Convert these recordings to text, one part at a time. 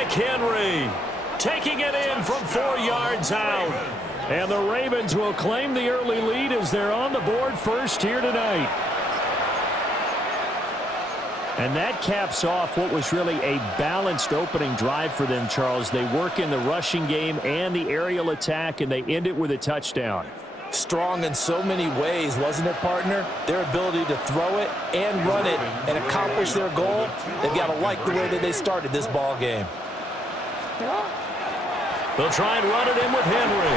Derrick Henry taking it in from 4 yards out. And the Ravens will claim the early lead as they're on the board first here tonight. And that caps off what was really a balanced opening drive for them, Charles. They work in the rushing game and the aerial attack, and they end it with a touchdown. Strong in so many ways, wasn't it, partner? Their ability to throw it and run it and accomplish their goal, they've got to like the way that they started this ball game. They'll try and run it in with Henry.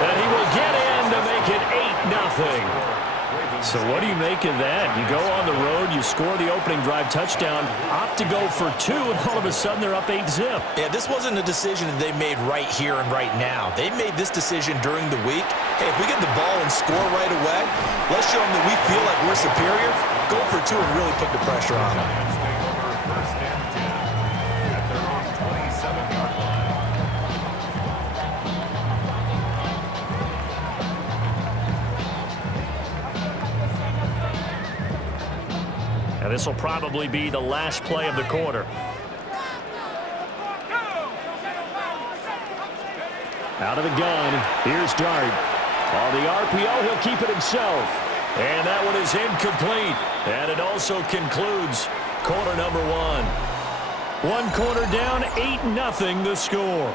And he will get in to make it 8-0. So what do you make of that? You go on the road, you score the opening drive touchdown, opt to go for 2, and all of a sudden they're up 8-zip. Yeah, this wasn't a decision that they made right here and right now. They made this decision during the week. Hey, if we get the ball and score right away, let's show them that we feel like we're superior. Go for 2 and really put the pressure on them. And this will probably be the last play of the quarter. Out of the gun, here's Dart. On the RPO, he'll keep it himself. And that one is incomplete. And it also concludes quarter number 1. 1 quarter down, 8-0 the score.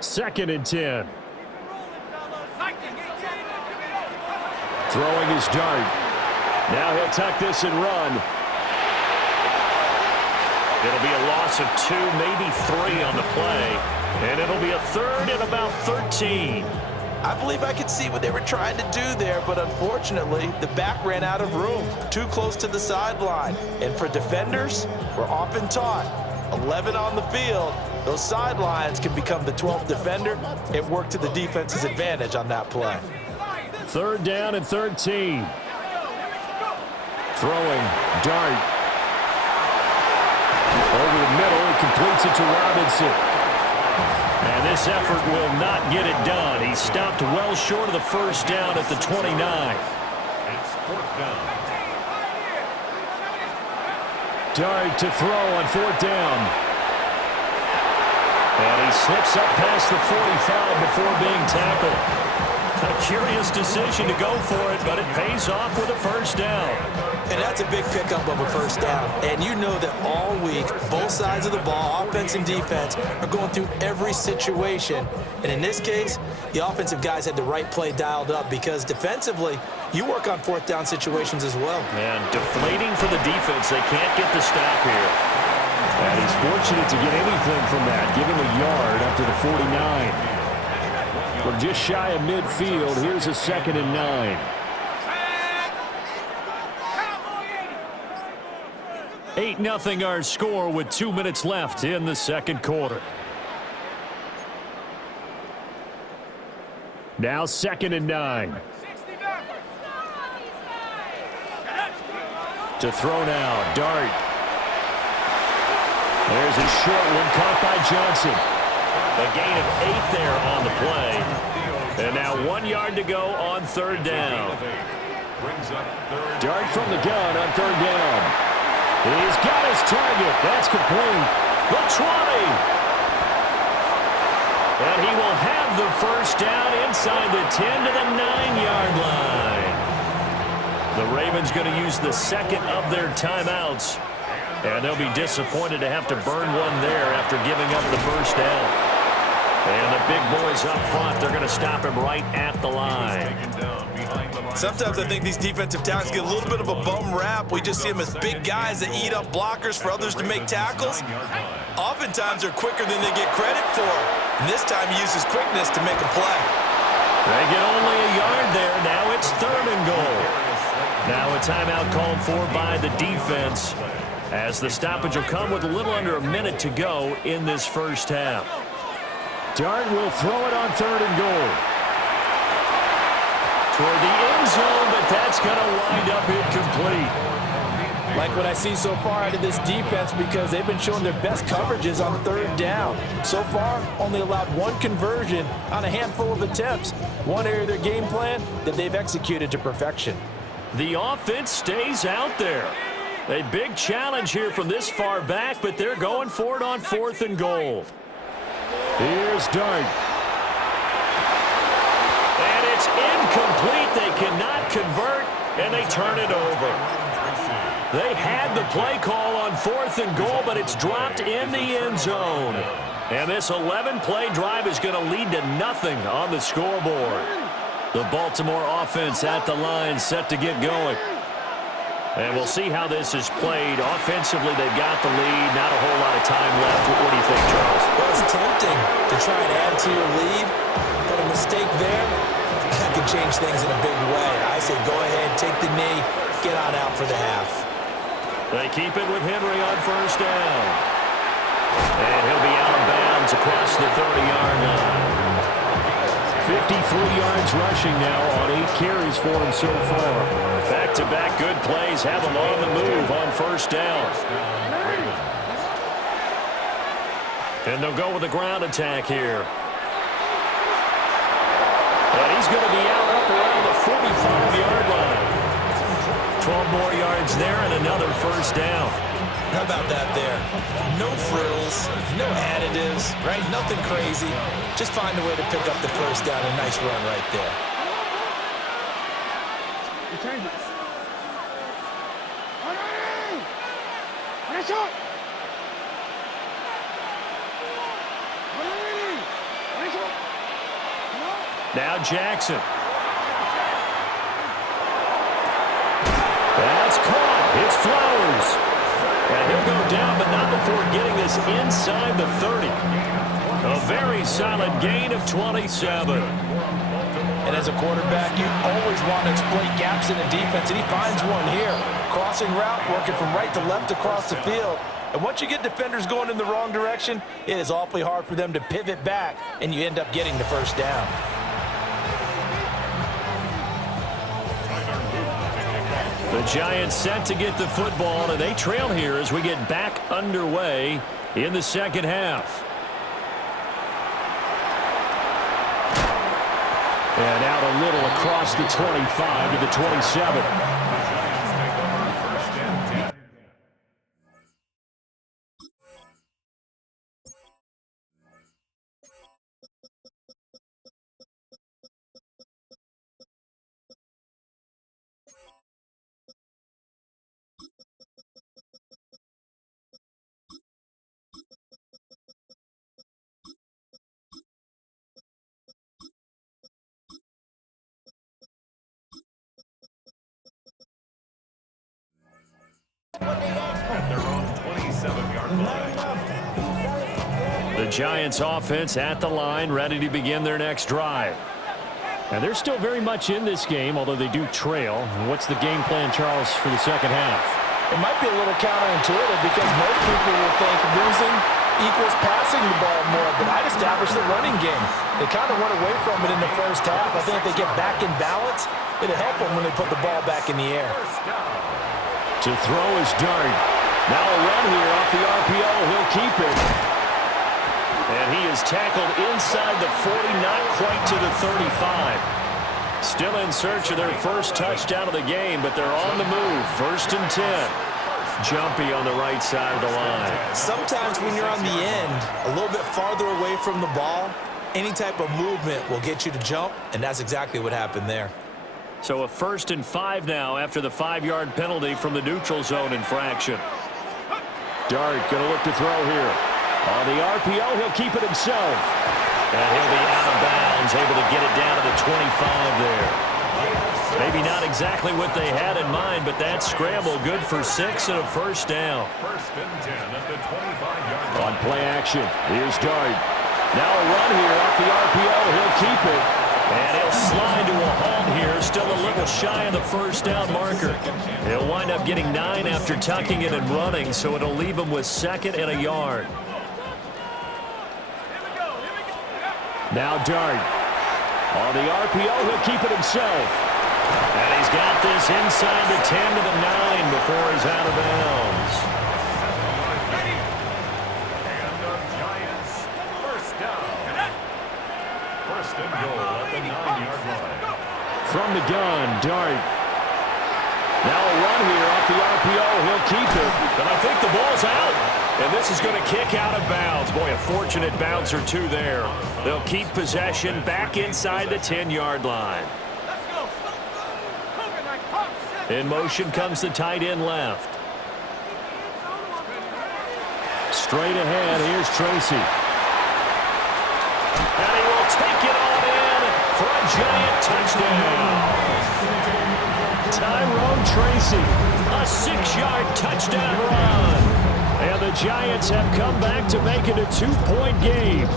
Second and 10. Throwing his Dart. Now he'll tuck this and run. It'll be a loss of 2, maybe 3 on the play. And it'll be a third and about 13. I believe I could see what they were trying to do there, but unfortunately, the back ran out of room, too close to the sideline. And for defenders, we're often taught, 11 on the field, those sidelines can become the 12th defender. It worked to the defense's advantage on that play. Third down and 13. Throwing, Dart. Over the middle, he completes it to Robinson. And this effort will not get it done. He stopped well short of the first down at the 29. It's 4th down. Dart to throw on 4th down. And he slips up past the 45 before being tackled. A curious decision to go for it, but it pays off with a first down. And that's a big pickup of a first down. And you know that all week, both sides of the ball, offense and defense, are going through every situation. And in this case, the offensive guys had the right play dialed up because defensively, you work on 4th down situations as well. And deflating for the defense. They can't get the stop here. And he's fortunate to get anything from that. Give him a yard up to the 49. We're just shy of midfield. Here's a 2nd and 9. 8-0 our score with 2 minutes left in the second quarter. Now 2nd and 9. To throw now, Dart. There's a short one caught by Johnson. A gain of 8 there on the play. And now 1 yard to go on 3rd down. Dart from the gun on 3rd down. He's got his target. That's complete. The 20. And he will have the first down inside the 10 to the 9-yard line. The Ravens going to use the second of their timeouts. And they'll be disappointed to have to burn one there after giving up the first down. And the big boys up front, they're going to stop him right at the line. Sometimes I think these defensive tackles get a little bit of a bum rap. We just see them as big guys that eat up blockers for others to make tackles. Oftentimes they're quicker than they get credit for. And this time he uses quickness to make a play. They get only a yard there. Now it's 3rd and goal. Now a timeout called for by the defense, as the stoppage will come with a little under a minute to go in this first half. Dart will throw it on 3rd and goal. Toward the end zone, but that's going to wind up incomplete. Like what I see so far out of this defense because they've been showing their best coverages on third down. So far, only allowed one conversion on a handful of attempts. One area of their game plan that they've executed to perfection. The offense stays out there. A big challenge here from this far back, but they're going for it on 4th and goal. Here's Dart. And it's incomplete. They cannot convert, and they turn it over. They had the play call on 4th and goal, but it's dropped in the end zone. And this 11-play drive is going to lead to nothing on the scoreboard. The Baltimore offense at the line, set to get going. And we'll see how this is played. Offensively, they've got the lead. Not a whole lot of time left. What do you think, Charles? Well, it's tempting to try and add to your lead, but a mistake there, that could change things in a big way. I say go ahead, take the knee, get on out for the half. They keep it with Henry on 1st down. And he'll be out of bounds across the 30-yard line. 53 yards rushing now on 8 carries for him so far. Back-to-back good plays have him on the move on 1st down. And they'll go with a ground attack here. And he's going to be out up around the 45-yard line. 12 more yards there and another 1st down. How about that there? No frills, no additives, right? Nothing crazy. Just find a way to pick up the 1st down. A nice run right there. Now Jackson. That's caught. It's Flowers. And he'll go down, but not before getting this inside the 30. A very solid gain of 27. And as a quarterback, you always want to exploit gaps in the defense, and he finds one here. Crossing route, working from right to left across the field. And once you get defenders going in the wrong direction, it is awfully hard for them to pivot back, and you end up getting the 1st down. The Giants set to get the football, and they trail here as we get back underway in the 2nd half. And out a little across the 25 to the 27. The Giants offense at the line, ready to begin their next drive. And they're still very much in this game, although they do trail. What's the game plan, Charles, for the 2nd half? It might be a little counterintuitive because most people will think losing equals passing the ball more, but I'd establish the running game. They kind of went away from it in the 1st half. I think if they get back in balance, it'll help them when they put the ball back in the air. To throw is Dart. Now a run here off the RPO. He'll keep it. And he is tackled inside the 40, not quite to the 35. Still in search of their first touchdown of the game, but they're on the move. 1st and 10. Jumpy on the right side of the line. Sometimes when you're on the end, a little bit farther away from the ball, any type of movement will get you to jump, and that's exactly what happened there. So a 1st and 5 now after the 5-yard penalty from the neutral zone infraction. Dart going to look to throw here. On the RPO, he'll keep it himself. And he'll be out of bounds, able to get it down to the 25 there. Maybe not exactly what they had in mind, but that scramble good for 6 and a 1st down. 1st and 10 at the 25-yard line. On play action, here's Dart. Now a run here off the RPO. He'll keep it. And he'll slide to a halt here, still a little shy of the 1st down marker. He'll wind up getting 9 after tucking it and running, so it'll leave him with 2nd and a yard. Now Dart. On the RPO, he'll keep it himself. And he's got this inside the 10 to the 9 before he's out of bounds. And the Giants first down. First and goal at the 9-yard line. From the gun, Dart. Now a run here off the RPO. He'll keep it. But I think the ball's out. And this is going to kick out of bounds. Boy, a fortunate bounce or two there. They'll keep possession back inside the 10-yard line. In motion comes the tight end left. Straight ahead, here's Tracy. And he will take it on in for a Giant touchdown. Tyrone Tracy, a 6-yard touchdown run. And the Giants have come back to make it a 2-point game.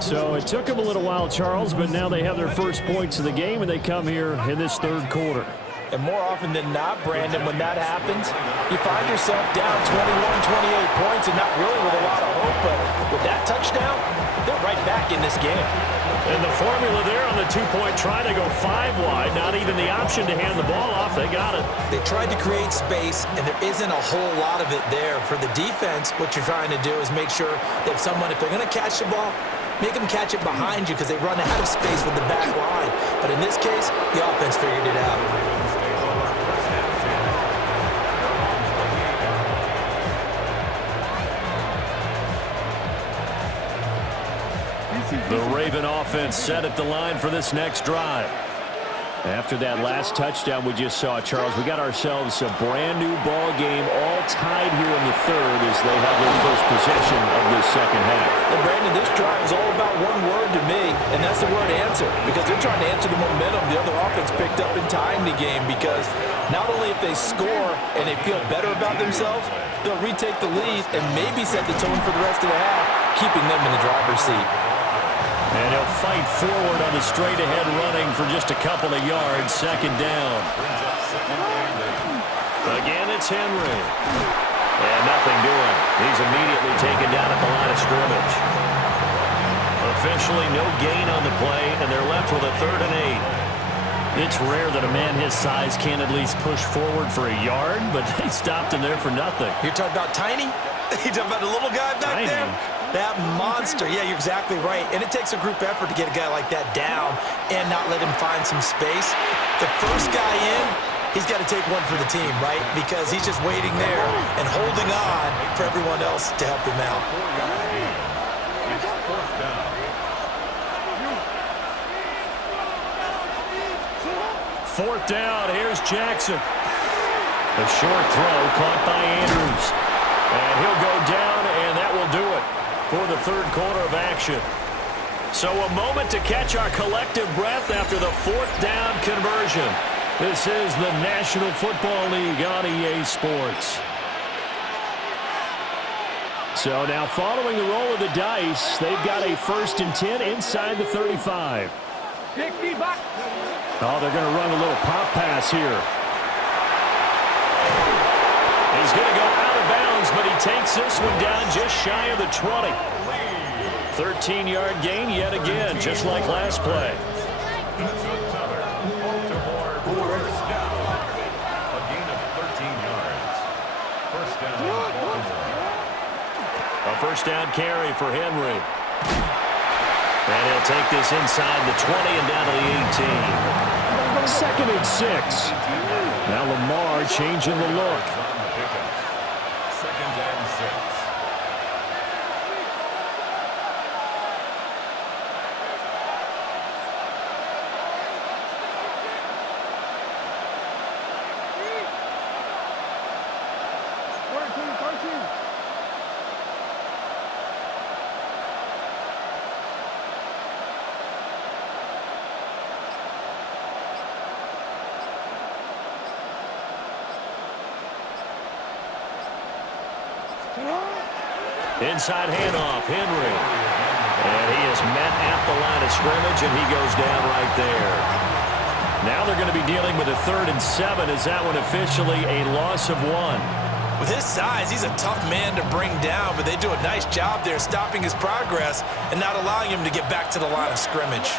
So it took them a little while, Charles, but now they have their first points of the game, and they come here in this third quarter. And more often than not, Brandon, when that happens, you find yourself down 21, 28 points and not really with a lot of hope. But with that touchdown, they're right back in this game. And the formula there on the 2-point try to go 5 wide, not even the option to hand the ball off. They got it. They tried to create space, and there isn't a whole lot of it there. For the defense, what you're trying to do is make sure that if they're going to catch the ball, make them catch it behind you because they run out of space with the back line. But in this case, the offense figured it out. The Raven offense set at the line for this next drive. After that last touchdown we just saw, Charles, we got ourselves a brand-new ball game, all tied here in the third as they have their first possession of this second half. And Brandon, this drive is all about one word to me, and that's the word answer, because they're trying to answer the momentum the other offense picked up in tying the game, because not only if they score and they feel better about themselves, they'll retake the lead and maybe set the tone for the rest of the half, keeping them in the driver's seat. And he'll fight forward on the straight-ahead running for just a couple of yards. Second down. Again, it's Henry. And nothing doing. He's immediately taken down at the line of scrimmage. Officially no gain on the play, and they're left with a 3rd and 8. It's rare that a man his size can at least push forward for a yard, but they stopped him there for nothing. You're talking about Tiny? You're talking about the little guy back there? That monster. Yeah, you're exactly right. And it takes a group effort to get a guy like that down and not let him find some space. The first guy in, he's got to take one for the team, right? Because he's just waiting there and holding on for everyone else to help him out. Fourth down, here's Jackson. A short throw caught by Andrews. And he'll go down, and that will do it for the third quarter of action. So a moment to catch our collective breath after the 4th down conversion. This is the National Football League on EA Sports. So now following the roll of the dice, they've got a 1st and 10 inside the 35. Oh, they're going to run a little pop pass here. He's going to go out of bounds, but he takes this one down just shy of the 20. 13-yard gain yet again, just like last play. That's another Baltimore first down. A gain of 13 yards. First down, Baltimore. A first down carry for Henry. And he'll take this inside the 20 and down to the 18. 2nd and 6. Now Lamar changing the look. 2nd and 6. Inside handoff, Henry. And he is met at the line of scrimmage, and he goes down right there. Now they're going to be dealing with a 3rd and 7. Is that one officially a loss of 1? With his size, he's a tough man to bring down, but they do a nice job there stopping his progress and not allowing him to get back to the line of scrimmage.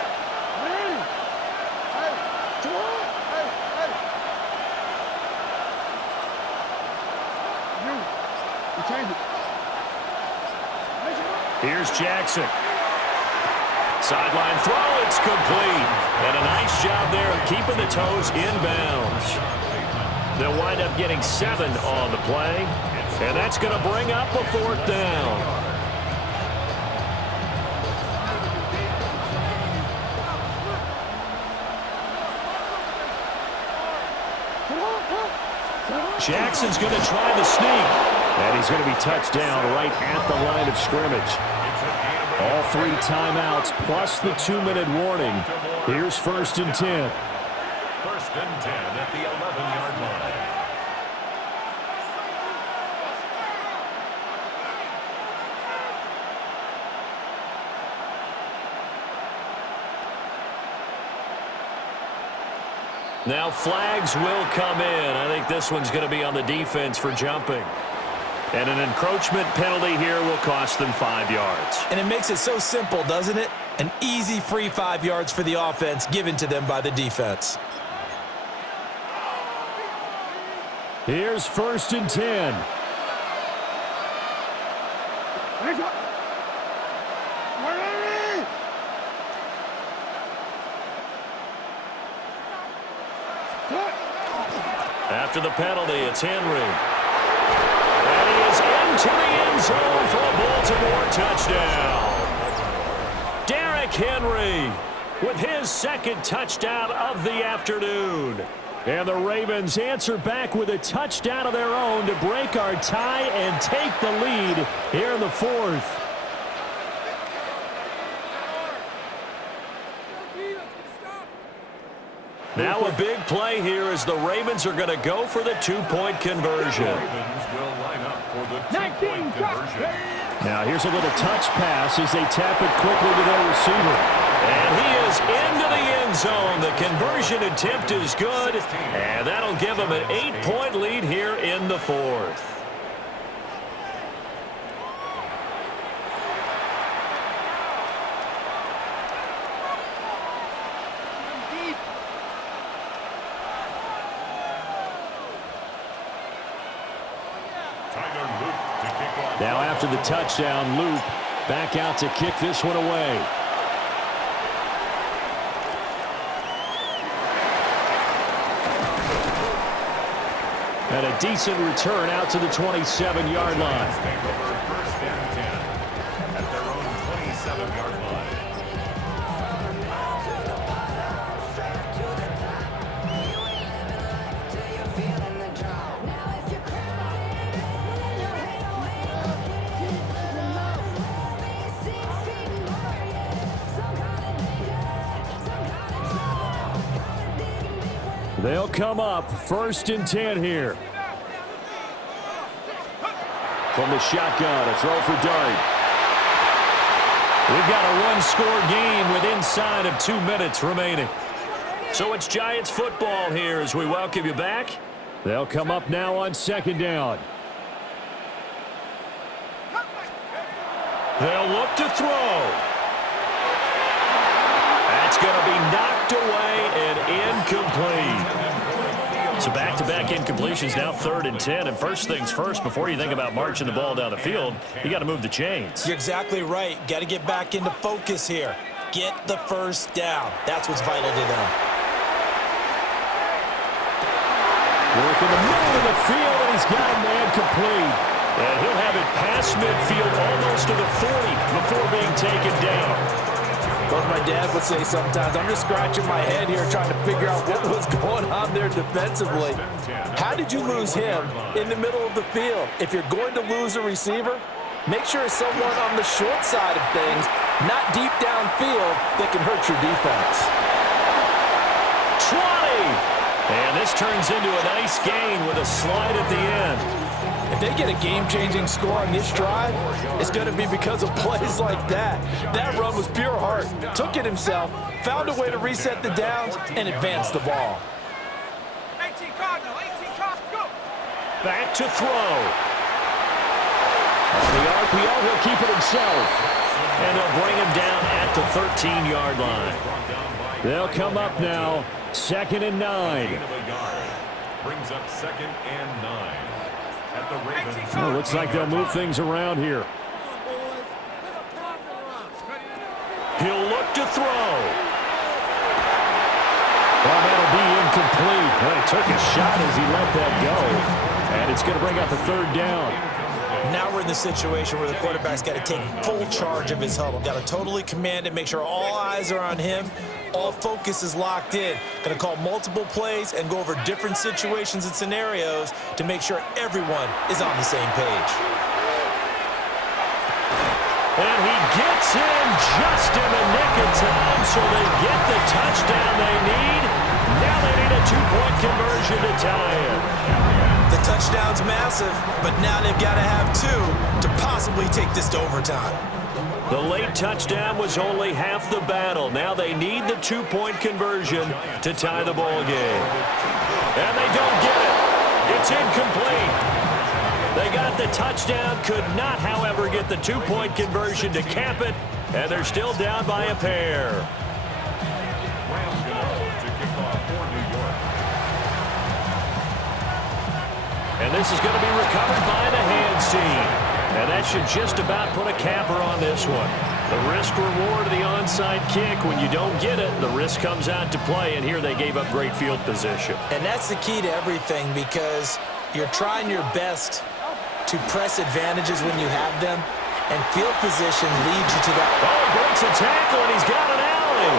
Here's Jackson. Sideline throw, it's complete. And a nice job there of keeping the toes in bounds. They'll wind up getting 7 on the play. And that's going to bring up a 4th down. Jackson's going to try the sneak. And he's going to be touched down right at the line of scrimmage. All 3 timeouts plus the 2-minute warning. Here's 1st and 10. 1st and 10 at the 11-yard line. Now flags will come in. I think this one's going to be on the defense for jumping. And an encroachment penalty here will cost them 5 yards. And it makes it so simple, doesn't it? An easy free 5 yards for the offense given to them by the defense. Here's 1st and 10. After the penalty, it's Henry. And he is into the end zone for a Baltimore touchdown. Derrick Henry with his 2nd touchdown of the afternoon. And the Ravens answer back with a touchdown of their own to break our tie and take the lead here in the 4th. Now a big play here as the Ravens are going to go for the 2-point conversion. Ravens will line up for the 2-point conversion. Now here's a little touch pass as they tap it quickly to their receiver. And he is into the end zone. The conversion attempt is good, and that'll give them an 8-point lead here in the 4th. Now after the touchdown, Luke back out to kick this one away. And a decent return out to the 27-yard line. 1st and 10 at their own 27-yard line. They'll come up 1st and 10 here. From the shotgun, a throw for Dart. We've got a one-score game with inside of 2 minutes remaining. So it's Giants football here as we welcome you back. They'll come up now on 2nd down. They'll look to throw. That's going to be knocked away and incomplete. So back-to-back incompletions, now 3rd and 10. And first things first, before you think about marching the ball down the field, you got to move the chains. You're exactly right. Got to get back into focus here. Get the 1st down. That's what's vital to them. Work in the middle of the field, and he's got a man complete. And he'll have it past midfield almost to the 40 before being taken down. Like my dad would say sometimes, I'm just scratching my head here trying to figure out what was going on there defensively. How did you lose him in the middle of the field? If you're going to lose a receiver, make sure it's someone on the short side of things, not deep downfield, that can hurt your defense. 20! And this turns into a nice gain with a slide at the end. If they get a game-changing score on this drive, it's going to be because of plays like that. That run was pure heart. Took it himself, found a way to reset the downs, and advance the ball. 18 Cardinal, go! Back to throw. On the RPO, he'll keep it himself. And they'll bring him down at the 13-yard line. They'll come up now, 2nd and 9. Brings up 2nd and 9. At the Ravens. Well, looks like they'll move things around here. to throw. Well, that'll be incomplete. Well, he took a shot as he let that go. And it's going to bring up a third down. Now we're in the situation where the quarterback's got to take full charge of his huddle. Got to totally command it, make sure all eyes are on him. All focus is locked in. Going to call multiple plays and go over different situations and scenarios to make sure everyone is on the same page. And he gets in just in the nick of time, so they get the touchdown they need. Now they need a two-point conversion to tie it. The touchdown's massive, but now they've got to have two to possibly take this to overtime. The late touchdown was only half the battle. Now they need the two-point conversion to tie the ball game. And they don't get it. It's incomplete. They got the touchdown, could not, however, get the two-point conversion to cap it, and they're still down by a pair. Rams going to kick off for New York. And this is going to be recovered by the hands team. And that should just about put a capper on this one. The risk-reward of the onside kick, when you don't get it, the risk comes out to play, and here they gave up great field position. And that's the key to everything, because you're trying your best to press advantages when you have them, and field position leads you to that. Oh, he breaks a tackle, and he's got an alley.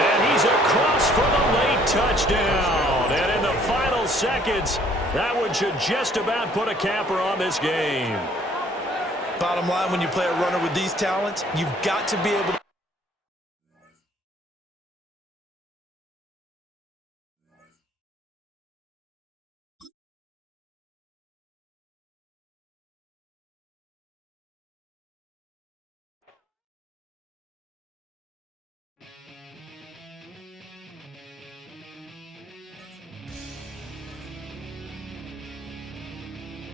And he's across for the late touchdown. And in the final seconds, that one should just about put a capper on this game. Bottom line, when you play a runner with these talents, you've got to be able to